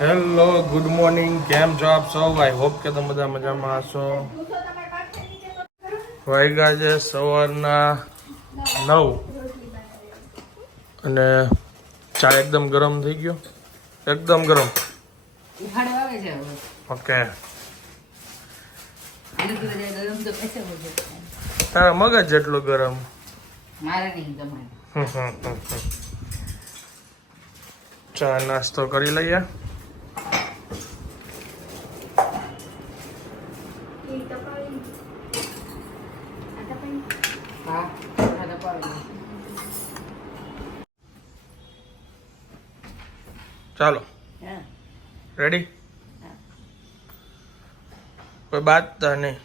Hello good morning કેમ છો આપ સૌ? આઈ હોપ કે તમે બધા મજામાં હશો. વાગ્યા છે સવારના નવ. અને ચા એકદમ ગરમ થઈ ગયો. એકદમ ગરમ. ઓકે. તારા મગજ જેટલું ગરમ. ચા નાસ્તો કરી લઈએ હા ખાધા પાડો ચાલો. રેડી કોઈ બાત તો નહીં.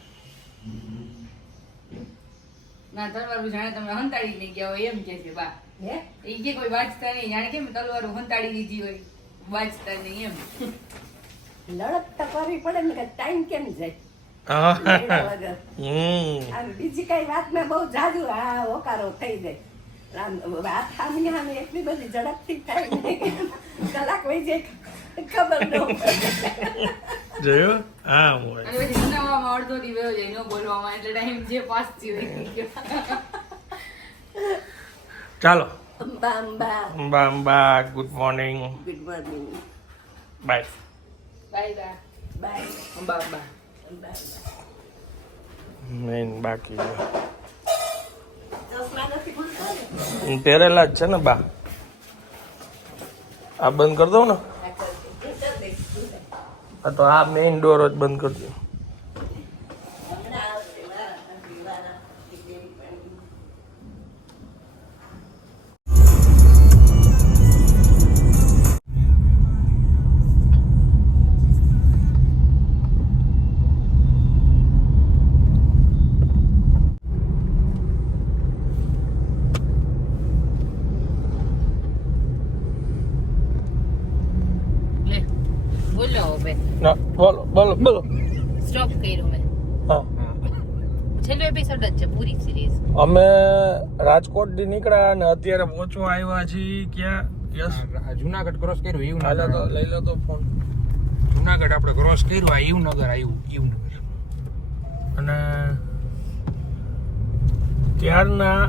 ના તલવાર જાણે તમે હંતાડી લઈ ગયા હોય એમ કે છે બા. હે? એ કે કોઈ વાંચતા નહીં જાણે કેમ તલવાર હંતાડી દીધી હોય. વાંચતા નહીં એમ. લડત તો કરવી પડે ને કે ટાઈમ કેમ જાય? હા. એના વગર. હમ. આ બીજી કઈ વાતમાં બહુ જાજુ આ હોકારો થઈ જાય. વાત સામે સામે એટલી બધી ઝડપથી થાય કલાક વહી જાય ખબર ન જોયું? હા હોય. અને પછી બનાવવામાં અડધો દી વયો જાય ન બોલવામાં એટલે ટાઈમ જે પાસ થયો ચાલો. અંબા Amba good morning good morning bye bye બા બાય અંબા અંબા મેન બાકી છે ચશ્મા નથી ભૂલતા ને હમ, પહેરેલા જ છે ને બા. આ બંધ કરી દઉં ને? આ તો આ મેઇન ડોર જ બંધ કરી દઉં. ના બોલો બોલો. બોલો. સ્ટોપ કર્યું મેં. હા. છેલ્લો એપિસોડ જ છે પૂરી સિરીઝ અમે રાજકોટથી નીકળ્યા અને અત્યારે પહોંચવા આવ્યા છીએ. ક્યાં? યસ. જુનાગઢ ક્રોસ કર્યું એવું હાલો તો લઈ લો તો ફોન જુનાગઢ આપણે ક્રોસ કર્યું આ યુવનગર આવ્યું યુવનગર અને ત્યારના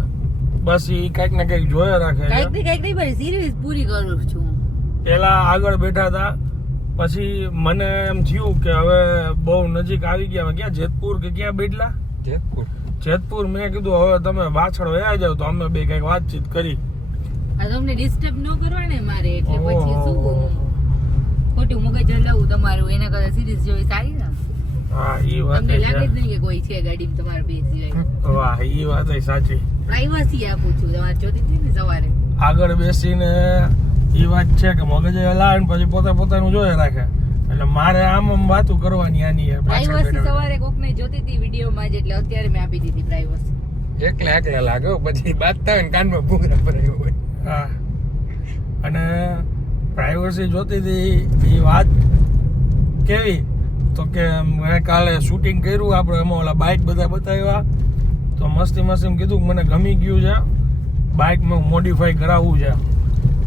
બસ એ કંઈક ને કંઈક જોયા રાખે કંઈક ને કંઈક નહીં ભાઈ સિરીઝ પૂરી કરું છું. પેલા આગળ બેઠા હતા. પછી મને એમ થયું કે હવે બહુ નજીક આવી ગયા ક્યાં જેતપુર કે ક્યાં બેડલા જેતપુર. જેતપુર મેં કીધું હવે તમે પાછળ વયા જાવ તો અમે બે કંઈક વાતચીત કરી. આ તમને ડિસ્ટર્બ ન કરવા ને મારે એટલે પછી શું. ખોટું મગજ હલાવું તમારું એના કરતા સિરીઝ જોઈ સારી ને? હા એ વાત તમને લાગે જ નહીં કે કોઈ છે ગાડીમાં તમારે બે સિવાય? વાહ એ વાત સાચી. પ્રાઇવસી આપું છું તમારે જોતી હતી ને સવારે? આગળ બેસીને એ વાત છે કે મગજ હલાવે ને પછી પોતે પોતાનું જોયે રાખે. એટલે મારે આમ આમ વાતું કરવાની આની પ્રાઇવસી સવારે કોક ને જોતી હતી વિડીયોમાં જ એટલે અત્યારે મેં આપી દીધી પ્રાઇવસી એકલા એકલા લાગે પછી બાજતા હોય ને કાનમાં ભૂંગળા ભરાયો હોય. હા. અને પ્રાઇવસી જોતી હતી એ વાત કેવી? તો કે મેં કાલે શૂટિંગ કર્યું આપણે એમાં ઓલા બાઇક બધા બતાવ્યા. તો મસ્તી મસ્તી કીધું મને ગમી ગયું છે. બાઇક મેં મોડિફાઈ કરાવવું છે.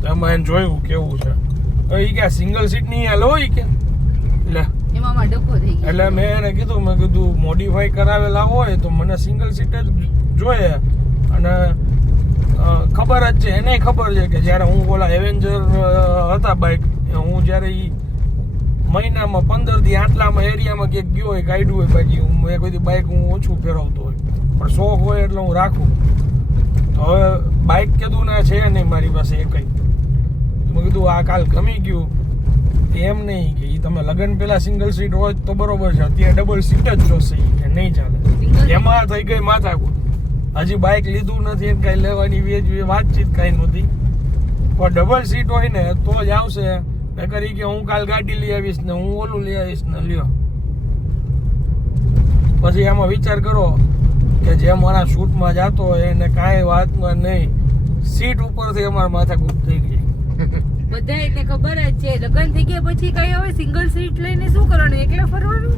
તો એમાં એને જોયું કેવું છે? હવે એ કે સિંગલ સીટની હાલો એ કે? એટલે એટલે મેં એને કીધું મેં કીધું મોડિફાઈ કરાવેલા હોય તો મને સિંગલ સીટ જ જોઈએ. અને ખબર જ છે એને ખબર છે કે જ્યારે હું ઓલા એવેન્જર હતા બાઇક હું જ્યારે એ મહિનામાં પંદર દી આટલામાં એરિયામાં ક્યાંક ગયો હોય ગાઈડ હોય બાકી હું એક બધી બાઇક હું ઓછું ફેરવતો હોય. પણ શોખ હોય એટલે હું રાખું. તો હવે બાઇક કીધું ના છે નહીં મારી પાસે એ કંઈ મેં કીધું આ કાલ ગમી ગયું. એમ નહીં કે એ તમે લગન પેલા સિંગલ સીટ હોય તો બરોબર છે. અત્યારે ડબલ સીટ જ જોશે કે નહીં ચાલે. એમાં થઈ ગઈ માથાકૂટ. હજી બાઇક લીધું નથી કઈ લેવાની વેજ વાતચીત કઈ નહોતી. પણ ડબલ સીટ હોય ને તો જ આવશે. નકર કરી કે હું કાલ ગાડી લઈ આવીશ ને હું ઓલું લઈ આવીશ ને લ્યો. પછી એમાં વિચાર કરો કે જે મારા શૂટમાં જતો હોય એને કાંઈ વાતમાં નહીં. સીટ ઉપરથી અમારા માથાકૂટ થઈ ગઈ. બધા એટલે ખબર જ છે. લગ્ન થઈ ગયા પછી કઈ હવે સિંગલ સીટ લઈને શું કરવાનું? એકલા ફરવાનું?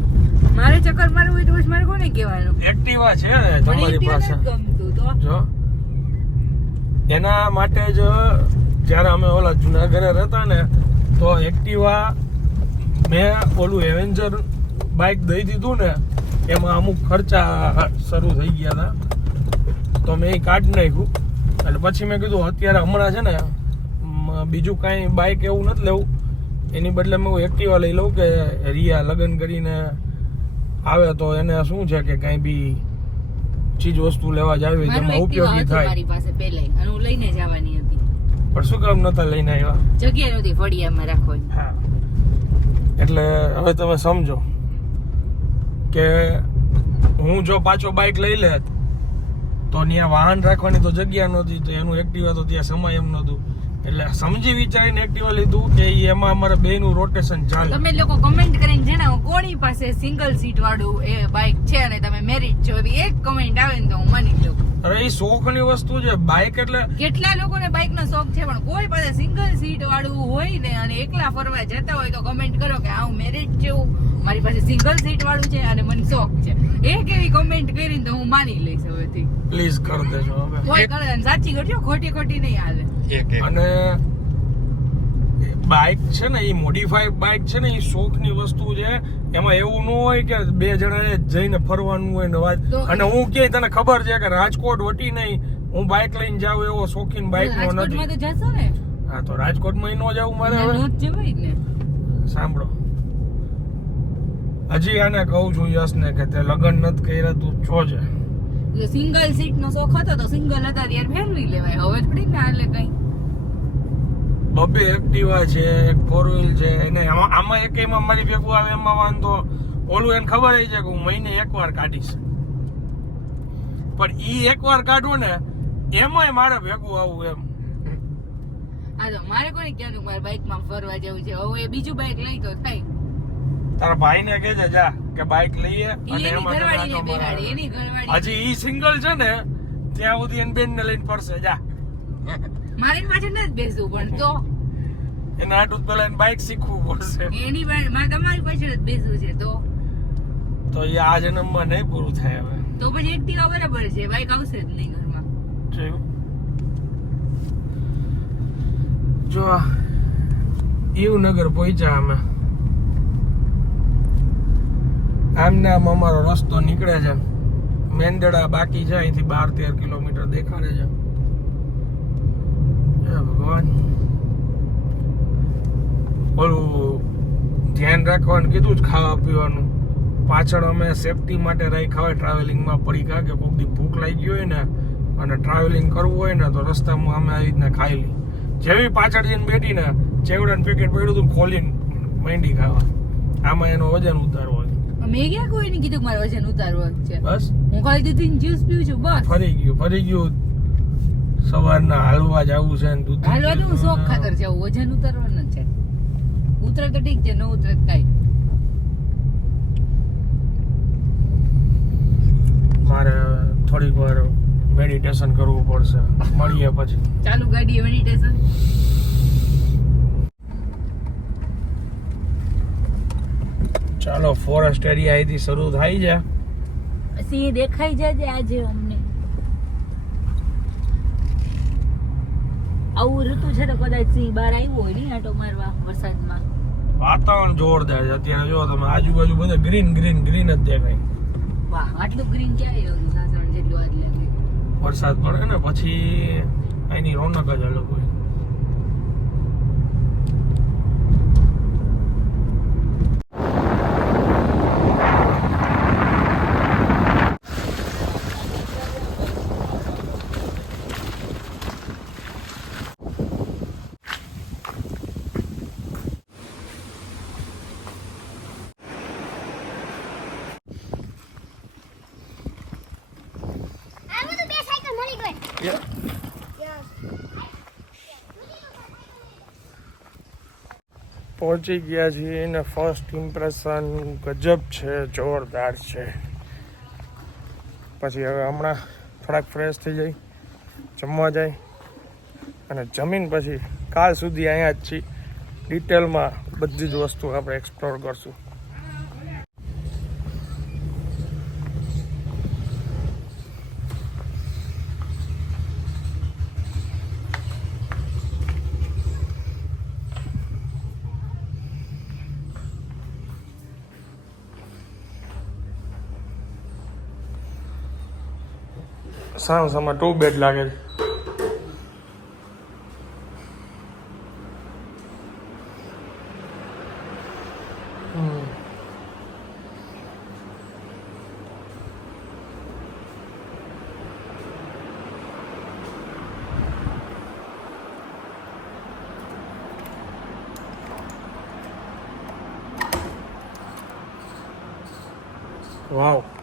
મારે ચક્કર મારવું હોય તો પછી મારે કોને કહેવાનું? એક્ટિવા છે ને તમારી પાસે. ગમતું તો. જો. એના માટે જ જ્યારે અમે ઓલા જુનાગઢે રહેતા ને તો એક્ટિવા મેં ઓલું એવેન્જર બાઇક દઈ દીધું ને એમાં અમુક ખર્ચા શરૂ થઈ ગયા હતા. તો મેં એ કાઢ નાખ્યું. એટલે પછી મેં કીધું અત્યારે હમણાં છે ને બીજું કાંઈ બાઇક એવું નથી લેવું. એની બદલે હું એક્ટિવા લઈ લઉં કે રિયા લગ્ન કરીને આવે તો એને શું છે કે કાંઈ બી ચીજ વસ્તુ લેવા જાવી જેમાં ઉપયોગી થાય. મારી પાસે પહેલાંય. અને હું લઈને જવાની હતી. પણ શું કામ નતા લઈને આવ્યા? જગ્યા નહોતી ફળિયામાં રાખો એટલે હવે તમે સમજો કે હું જો પાછો બાઇક લઈ લેત તો ત્યાં વાહન રાખવાની તો જગ્યા નહોતી તો એનું એક્ટિવા તો ત્યાં સમય એમ નહોતું. એટલે સમજી વિચારીને એક્ટિવા લીધું કે એમાં અમારે બેયનું રોટેશન ચાલે. તમે લોકો કમેન્ટ કરીને જણાવો કોની પાસે સિંગલ સીટ વાળું એ બાઇક છે અને તમે મેરિટ છો? એક કમેન્ટ આવે ને તો હું માની લઉં. અરે એ શોખની વસ્તુ છે બાઇક એટલે કેટલા લોકોને બાઇક નો શોખ છે પણ કોઈ પાસે સિંગલ સીટ વાળું હોય ને અને એકલા ફરવા જતા હોય તો કમેન્ટ કરો કે આ હું મેરિટ જેવું મારી પાસે સિંગલ સીટ વાળું છે અને મને શોખ છે. એક એવી કમેન્ટ કરીને તો હું માની લઈશ હવેથી પ્લીઝ કરી દેજો કોઈ કરે સાચી કરજો ખોટી ખોટી નહીં આવે. એક એક. અને બાઇક છે ને એ મોડિફાઈડ બાઇક છે ને એ શોખની વસ્તુ છે. એમાં એવું ન હોય કે બે જણાએ જઈને ફરવાનું હોય ને વાત. અને હું કે તને ખબર છે કે રાજકોટ વટી નહીં. હું બાઇક લઈને જાઉં એવો શોખીન બાઇક નો નથી. તો જશો ને? હા તો રાજકોટમાં ન જવું મારે હવે. નો ને. સાંભળો. હજી આને કહું છું યશને કે તે લગ્ન નથી કર્યા તું જોજે સિંગલ સીટ નો શોખ હતો તો સિંગલ હતા ત્યારે ફેરવી લેવાય. હવે થોડી ના એટલે કઈ. બબે એક્ટિવા છે એક ફોર વ્હીલ છે એને આમાં આમાં એક એમાં મારી ભેગું આવે એમાં વાંધો. ઓલું એને ખબર છે કે હું મહિને એકવાર કાઢીશ. પણ ઈ એકવાર કાઢું ને એમાંય મારે ભેગું આવવું એમ. હા તો મારે કોને કહેવાનું મારે બાઇકમાં ફરવા જવું છે? હવે બીજું બાઇક લઈ તો થાય. તારા ભાઈને કહેજે જા કે બાઇક લઈએ હજી ઈ સિંગલ છે ને ત્યાં સુધી એને બેન ને લઈને ફરશે જા. મારી પાછળ નથી બેસવું પણ તો એને આટલું પેલા એને બાઇક શીખવું પડશે. એની તમારી પાછળ જ બેસવું છે તો. તો એ આ જન્મમાં નહીં પૂરું થાય હવે. તો પછી એક્ટિવા બરાબર છે બાઇક આવશે જ નહીં ઘરમાં. જો. એવું નગર પહોંચ્યા અમે. આમ ને આમ અમારો રસ્તો નીકળે છે. મેંદડા બાકી છે, અહીંથી બાર તેર કિલોમીટર દેખાડે છે. ભગવાન. ઓલું ધ્યાન રાખવાનું કીધું જ ખાવા પીવાનું. પાછળ અમે સેફટી માટે રાખ્યા હોય ટ્રાવેલિંગમાં પડી ગયા કે કોઈક ભૂખ લાગી હોય ને, અને ટ્રાવેલિંગ કરવું હોય ને, તો રસ્તામાં અમે આવી રીતના ખાઈ લઈ જેવી પાછળ જઈને બેઠીને ચેવડાનું પેકેટ પડ્યું હતું ખોલીને મેંડી ખાવા. આમાં એનો વજન ઉતારવો. મેં ક્યાં કોઈને કીધું મારે વજન ઉતારવાનું છે? બસ. હું ખાલી દૂધી જ્યુસ પીવું છું બસ. ફરી ગયું ફરી ગયું. સવારના હાલવા જવું છે ને દૂધ હાલવા તો હું શોખ ખાતર છે વજન ઉતારવાનું છે. ઉતરે તો ઠીક છે ન ઉતરે તો કાંઈ. મારે થોડીક વાર મેડિટેશન કરવું પડશે. મળીએ પછી. ચાલુ ગાડીએ મેડિટેશન ચાલો ફોરેસ્ટ એરિયા અહીંથી શરૂ થાય છે. સિંહ દેખાઈ જાય આજે અમને. આવું ઋતુ છે તો કદાચ સિંહ બહાર આવ્યો હોય નહીં આટો મારવા વરસાદમાં. વાતાવરણ જોરદાર છે. અત્યારે જો તમે આજુબાજુ બધે ગ્રીન ગ્રીન ગ્રીન જ દેખાય. વાહ આટલું ગ્રીન ક્યારે આવ્યું સાસણ જેટલું આજ લાગે. વરસાદ પડે ને પછી એની રોનક જ અલગ હોય આ બધું બે સાયકલ મળી ગઈ પહોંચી ગયા છીએ અને ફર્સ્ટ ઇમ્પ્રેશન ગજબ છે, જોરદાર છે. પછી હવે હમણાં થોડાક ફ્રેશ થઈ જાય, જમવા જાય અને જમીન પછી કાલ સુધી અહીંયા જ છીએ. ડિટેલમાં બધી જ વસ્તુ આપણે એક્સપ્લોર કરશું. સામ સામા ટુ બેડ લાગે છે. વાવ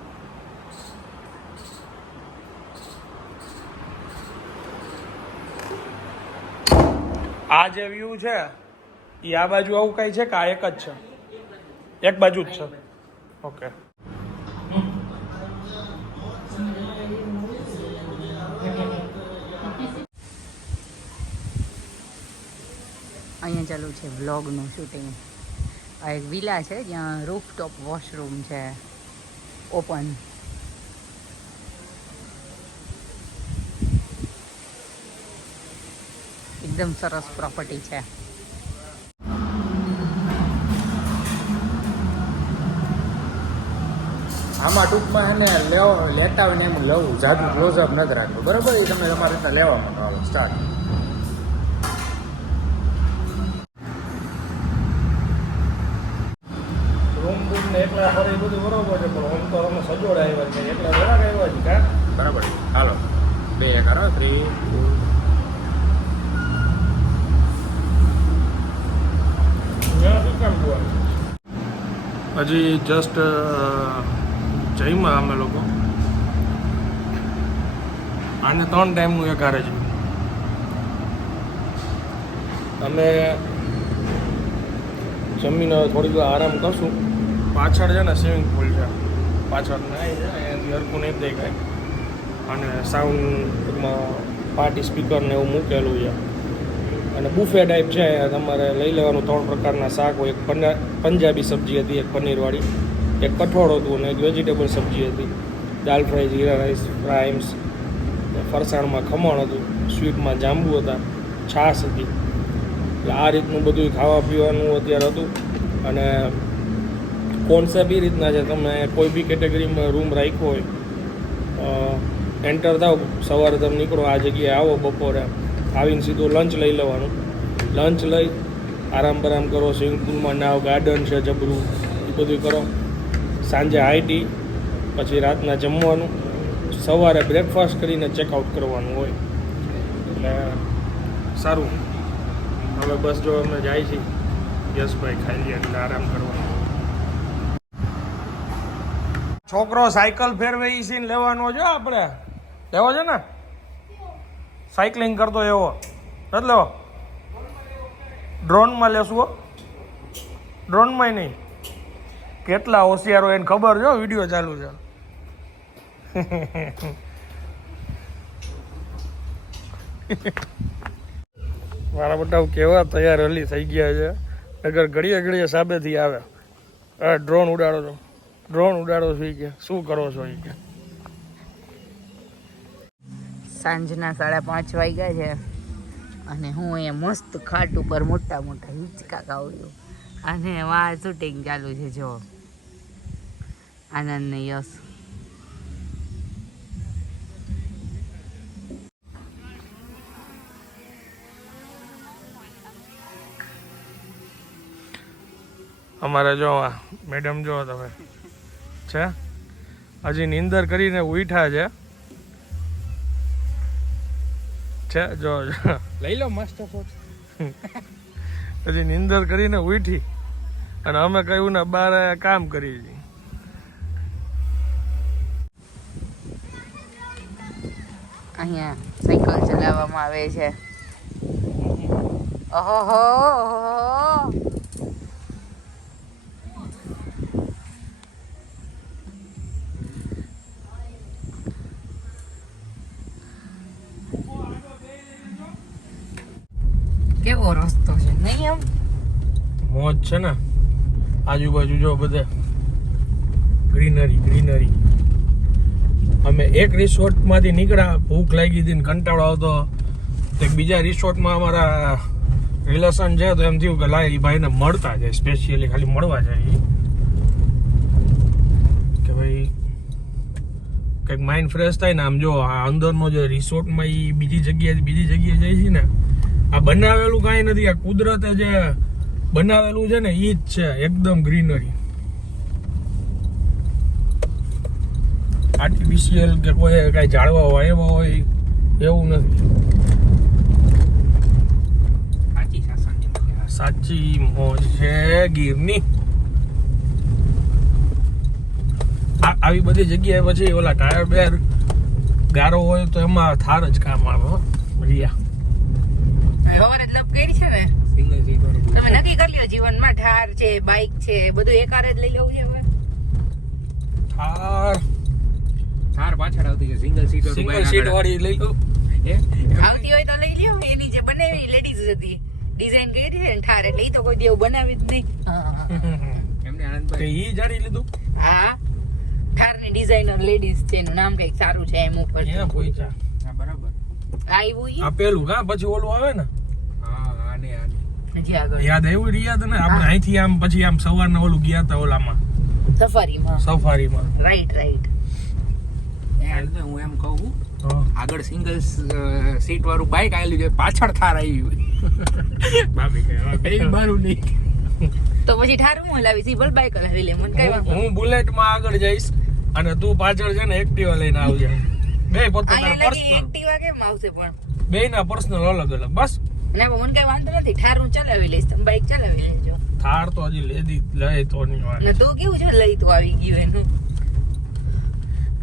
આ જે વ્યૂ છે એ આ બાજુ આવું કઈ છે કે આ એક જ છે? એક બાજુ જ છે? ઓકે અહીંયા ચાલુ છે વ્લોગનું શૂટિંગ આ એક વિલા છે જ્યાં રૂફટોપ વોશરૂમ છે. ઓપન એકદમ સરસ પ્રોપર્ટી છે. આમાં ટૂંકમાં એને લેવો લેતા હોય ને એમ લઉં. જાદુ ક્લોઝઅપ નથી રાખવું. બરાબર? એ તમે તમારી રીતના લેવા માંડો સ્ટાર્ટ રૂમ બૂમ ને એકલા ફરે એ બધું બરોબર છે પણ આમ તો અમે સજોડ આવ્યા છે એકલા જરાક આવ્યા છે કા બરાબર હાલો બે કરો થ્રી ટુ હજી જસ્ટ જઈમાં અમે લોકો. આને ત્રણ ટાઈમનું એક હારે છે અમે જમીને થોડીક આરામ કરશું. પાછળ છે ને સ્વિમિંગ પુલ છે. પાછળ નાઈ જાય હરકું નહીં દેખાય. અને સાઉન્ડમાં પાર્ટી સ્પીકર ને એવું મૂકેલું છે. અને બુફે ટાઈપ છે તમારે લઈ લેવાનું ત્રણ પ્રકારના શાક હોય. એક પંજાબી સબ્જી હતી, એક પનીરવાળી. એક કઠોળ હતું અને એક વેજીટેબલ સબ્જી હતી. Dal fry jeera rice fryums ફરસાણમાં khaman હતું. સ્વીટમાં જાંબુ હતા. છાશ હતી. એટલે આ રીતનું બધું ખાવા પીવાનું અત્યારે હતું. અને કોન્સેપ્ટ એ રીતના છે, તમે કોઈ બી કેટેગરીમાં રૂમ રાખ્યો હોય એન્ટર થાવ સવારે તમે નીકળો, આ જગ્યાએ આવો બપોરે. આવીને સીધું લંચ લઈ લેવાનું. લંચ લઈ, આરામ બરામ કરો સ્વિમિંગ પુલમાં નાવ ગાર્ડન છે, જબરું, એ બધું કરો. સાંજે હાઈટી પછી રાતના જમવાનું. સવારે બ્રેકફાસ્ટ કરીને ચેકઆઉટ કરવાનું હોય. એટલે સારું. હવે બસ જો અમે જાય છીએ. યશભાઈ ખાઈ લઈએ એટલે આરામ કરવાનો. છોકરો સાયકલ ફેરવે છે લેવાનો છે આપણે? લેવો છે ને? સાયકલિંગ કરતો એવો. નથી લેવો? ડ્રોનમાં લેશું ડ્રોનમાં નહીં. કેટલા હોશિયારો એને ખબર છે વીડિયો ચાલુ છે. મારા બધા કેવા તૈયાર હલી થઈ ગયા છે. અગર ઘડીએ ઘડીએ સાબેથી આવે. ડ્રોન ઉડાડો છો. ડ્રોન ઉડાડો છો કે, શું કરો છો એ કે? સાંજના સાડા પાંચ વાગ્યા છે. અને હું અહીંયા મસ્ત ખાટ ઉપર મોટા મોટા હિંચકા ખાઉં છું. અને વાહ શૂટિંગ ચાલુ છે, જો. આનંદ ને યશ. અમારે જો મેડમ જો તમે છે? હજી નીંદર કરીને ઉઠ્યા છે. છે જો જો. લઈ લો મસ્ત ફોટો હજી નીંદર કરીને ઉઠી અને અમે કહ્યું ને બાર કામ કરી છીએ અહીંયા સાયકલ ચલાવવામાં આવે છે. ઓહો કેવો રસ્તો છે. નહીં એમ? મોજ છે ને? આજુબાજુ જો બધે ગ્રીનરી ગ્રીનરી અમે એક રિસોર્ટમાંથી નીકળ્યા, ભૂખ લાગી હતી ને કંટાળો આવતો. એક બીજા રિસોર્ટમાં અમારા રિલેશન છે, તો એમ થયું કે લાય એ ભાઈને મળતા જાય સ્પેશિયલી ખાલી મળવા જાય. કે ભાઈ, કંઈક માઇન્ડ ફ્રેશ થાય ને, આમ જો આ અંદરનો જે રિસોર્ટમાં એ બીજી જગ્યાએ બીજી જગ્યાએ જાય છે ને આ બનાવેલું કાંઈ નથી આ કુદરતે જે બનાવેલું છે ને એ જ છે એકદમ ગ્રીનરી આર્ટિફિશિયલ કે કોઈ કાંઈ ઝાડવા વાવ્યા હોય એવું નથી. સાચી સાચી મોજ. છે ગીરની. આવી બધી જગ્યાએ પછી ઓલા ટાયર બેર ગારો હોય તો એમાં થાર જ કામ આવે. રિયા. હવારે જ લપ કરી છે ને? તમે નક્કી કરી લ્યો જીવનમાં ઠાર છે બાઇક છે બધું એક હારે જ લઈ લેવું છે હવે. ઠાર. ઠાર પાછળ આવતી છે સિંગલ સીટ સિંગલ સીટ વાળી લઈ લો. આવતી હોય તો લઈ લ્યો. એની જે બનાવી લેડીઝ હતી. ડિઝાઇન કરી છે ને ઠાર એટલે એ તો કોઈ દેવું બનાવી જ નહીં. એમને કે આનંદભાઈ એ જાણી લીધું? હા. ઠારની ડિઝાઇનર લેડીઝ છે એનું નામ કંઈક સારું છે એમ ઉપર હા બરાબર. આવ્યું આ પેલું કા પછી ઓલું આવે ને? હા હજી આગળ. યાદ આવ્યું રિયાદ ને આપણે અહીંથી આમ પછી આમ સવારના ઓલું ગયા હતા ઓલામાં. સફારીમાં. સફારીમાં. રાઈટ રાઈટ હું એમ કહું આગળ સિંગલ સીટ વાળું બાઇક આવેલું છે પાછળ થાર આવી કઈ મારું નહીં. તો પછી ઠાર હું હલાવી સી ભલ હલાવી લે મને કઈ હું- વાંધો હું બુલેટમાં આગળ જઈશ અને તું પાછળ છે ને એક્ટિવા લઈને આવજે. બે પોતાના પર્સનલ એક્ટિવા કેમ આવશે પણ? બે ના પર્સનલ અલગ અલગ બસ. ના મને કઈ વાંધો નથી ઠાર હું ચલાવી લઈશ તમે બાઈક ચલાવી લેજો. થાર તો હજી લેદી લે તો ની વાત ને તું કેવું છે લઈ તું આવી ગયું એનું?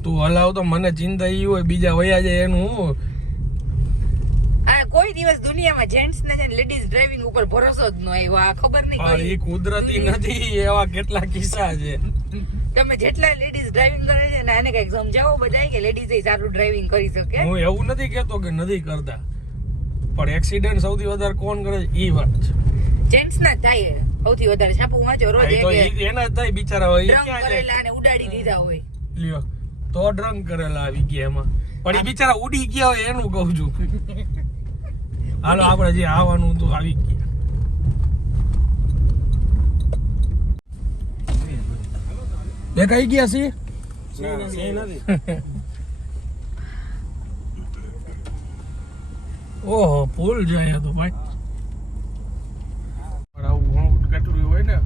તું હલાવ તો મને ચિંતા ઈ હોય બીજા વયા જાય એનું આ કોઈ દિવસ દુનિયામાં જેન્ટ્સ ને છે લેડીઝ ડ્રાઇવિંગ ઉપર ભરોસો જ ન આવ્યો આ ખબર નહીં કોઈ કઈ કુદરતી નથી એવા કેટલા કિસ્સા છે. તમે જેટલા લેડીઝ ડ્રાઇવિંગ કરે છે ને એને કંઈક સમજાવો બધા કે લેડીઝ સારું ડ્રાઇવિંગ કરી શકે? હું એવું નથી કેતો કે નથી કરતા. પણ એક્સિડન્ટ સૌથી વધારે કોણ કરે છે? ઈ વાત છે. જેન્ટ્સ ના થાય સૌથી વધારે છાપું વાંચો રોજ એક એના થાય બિચારા હોય. જાય? કરેલા અને ઉડાડી દીધા હોય. લ્યો. તો ડ્રંક કરેલા આવી ગયા એમાં. પણ એ બિચારા ઉડી ગયા હોય એનું કહું છું. હાલો આપણે જે આવવાનું હતું આવી ગયા. દેખાઈ ગયા સી ઓહો પુલ છે અહીંયા તો ભાઈ. આવું ઘણું હોય ને.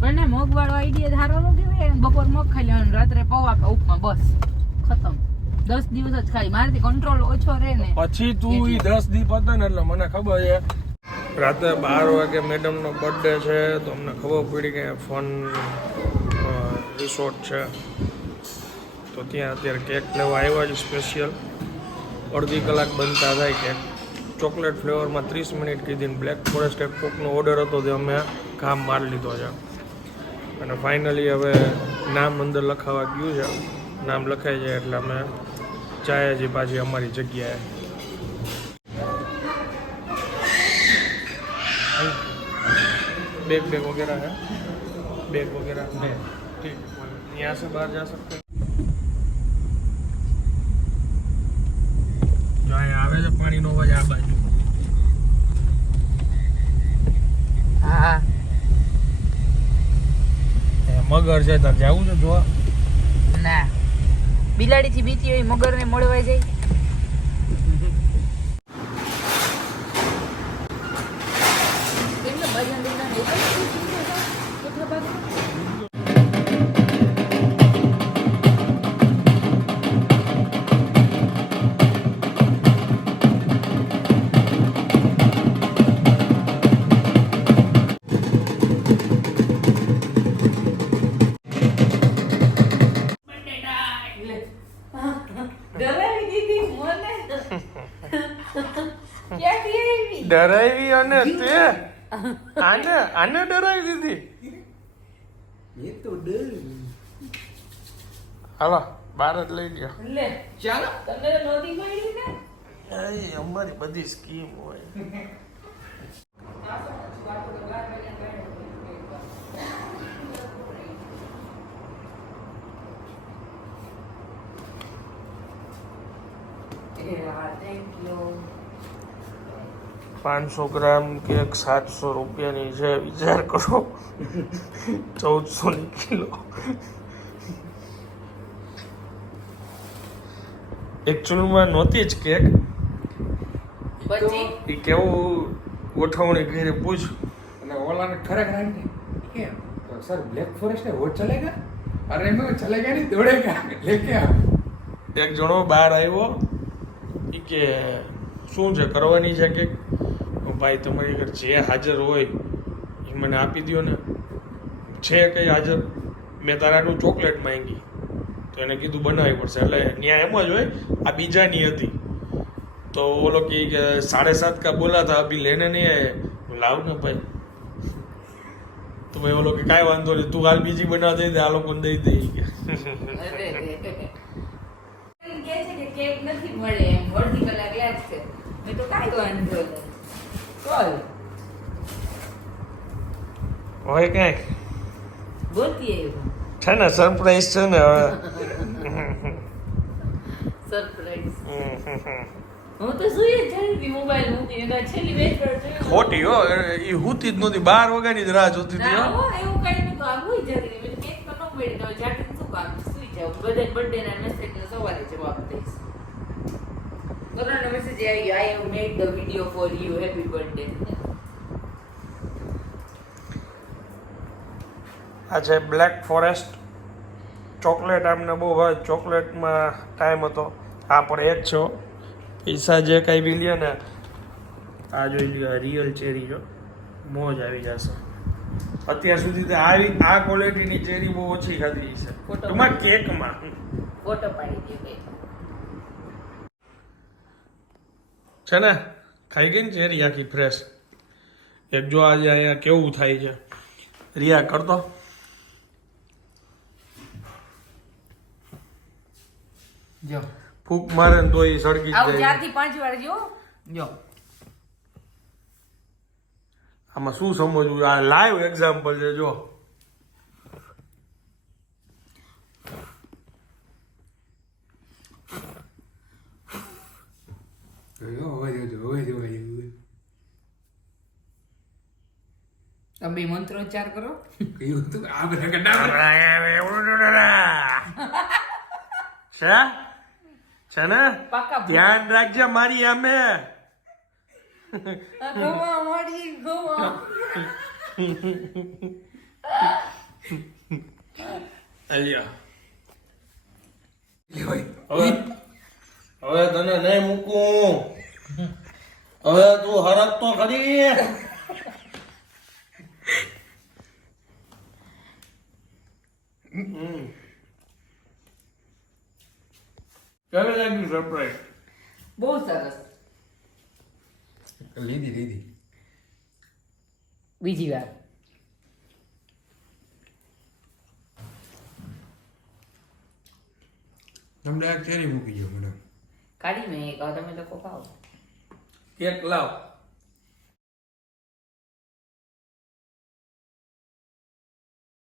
પણ મગ વાળો આઈડિયા ધારો કેવાય બપોર મગ ખાઈ લેવાનું રાત્રે પૌવા ઉપમા બસ. ખતમ. દસ દિવસ જ ખાઈ મારાથી કંટ્રોલ ઓછો રહે ને. પછી તું ઈ દસ દી પતે ને એટલે મને ખબર છે. રાતે બાર વાગે મેડમનો બર્થડે છે તો અમને ખબર પડી કે ફન રિસોર્ટ છે. તો ત્યાં અત્યારે કેક લેવા આવ્યા છે સ્પેશિયલ અડધી કલાક બનતા થાય છે ચોકલેટ ફ્લેવરમાં ત્રીસ મિનિટ કીધીને બ્લેક ફોરેસ્ટ એક કોકનો ઓર્ડર હતો તે અમે કામ માર લીધો છે. અને ફાઇનલી હવે નામ અંદર લખાવા ગયું છે. નામ લખાઈ જાય એટલે અમે ચાયાજી પાછી અમારી જગ્યાએ. બેગ બેગ વગેરે હે? બેગ વગેરે? ઠીક. યહાં સે બહાર જા સકતે? આવે છે પાણીનો અવાજ આ બાજુ. હા. મગર છે તાર જવું છે જોવા? ના. બિલાડી થી બીતી હોય મગર ને મળવા જાય. આને આને ડરાવી દીધી એ તો ડર હાલો બાર જ લઈ ગયા લે ચાલો તમને તો નહોતી મળી ને એ અમારી બધી સ્કીમ હોય thank યુ પાંચસો ગ્રામ કેક સાતસો રૂપિયાની છે વિચાર કરો ચૌદસોની કિલો. એકચ્યુઅલમાં નહોતી જ કેક. એ કેવું ગોઠવણી ઘરે પૂછ. અને ઓલાને ખરેખર કેમ સર બ્લેક ફોરેસ્ટ હે વો ચલેગા અરે મેં ચલેગા નહીં લે ગયા. એક જણો બહાર આવ્યો. એ કે શું છે કરવાની છે કે ભાઈ તમારી ઘર જે હાજર હોય એ મને આપી દો ને. છે કંઈ હાજર, મેં તારાનું ચોકલેટ માંગી, તો એને કીધું બનાવવી પડશે. એટલે ત્યાં એમ જ હોય, આ બીજાની હતી. તો ઓલો કે સાડે સાત કા બોલા था અભી લેને નહીં આયે. લાવ ને ભાઈ. તો ભાઈ ઓલો કે કાંઈ વાંધો નહીં, તું હાલ બીજી બનાવ દઈ દે, આ લોકોને દઈ દે. કે કેક નથી મળે, એમ અડધી કલાક લાગશે તો કાંઈ વાંધો હોય કંઈક. છે ને સરપ્રાઈઝ છે ને હવે. સરપ્રાઈઝ હું તો સુઈ જ મોબાઈલ મૂકીને. તો છેલ્લી જોયું. ખોટી હો એ હુતી જ નહોતી. બાર વાગ્યાની જ રાહ જોતી હતી હો. એવું કઈ નતું આ હુઈ જતી મેં કેક તો ન મળી તો જાતે શું કામ? સુઈ જાઉં બધે બર્થડે ના મેસેજ સવારે જવાબ દઈશ. કોરોના મેસેજ આવી ગયો. I have made the video for you happy birthday આ છે બ્લેક ફોરેસ્ટ ચોકલેટ આમને બહુ હોય ચોકલેટમાં ટાઈમ હતો. આ પણ એ જ છો. પૈસા જે કાંઈ બી લે ને આ જોઈ લ્યો રિયલ ચેરી જો. મોજ આવી જશે. અત્યાર સુધી તો આવી આ ક્વોલિટીની ચેરી બહુ ઓછી ખાધી છે. ટૂંકમાં કેકમાં ફોટો પાડી દીધો છે ને? ખાઈ ગઈ ને ચેરી આખી ફ્રેશ એક જો આજે અહીંયા કેવું થાય છે. રિયા કરતો જો. ફૂક મારે ને તો એ સળગી જ ચારથી પાંચ વાર જો. જો. આમાં શું સમજવું? આ લાઈવ એક્ઝામ્પલ છે જો હવે જો હવે જો હવે તમે મંત્રોચ્ચાર કરો. કયું આ બધા છે? છે ને? ધ્યાન રાખજે મારી અમે. ગવા મળી ગવા. અલ્યા. હવે હવે તને નહીં મૂકું. હવે તું હરક તો ખરી. કેવી લાગ્યું સરપ્રાઈઝ બહુ સરસ લીધી લીધી બીજી વાર તમને આ કેરી મૂકી જો મને કાઢી મેં એક તમે લોકો ખાવ કેક લાવ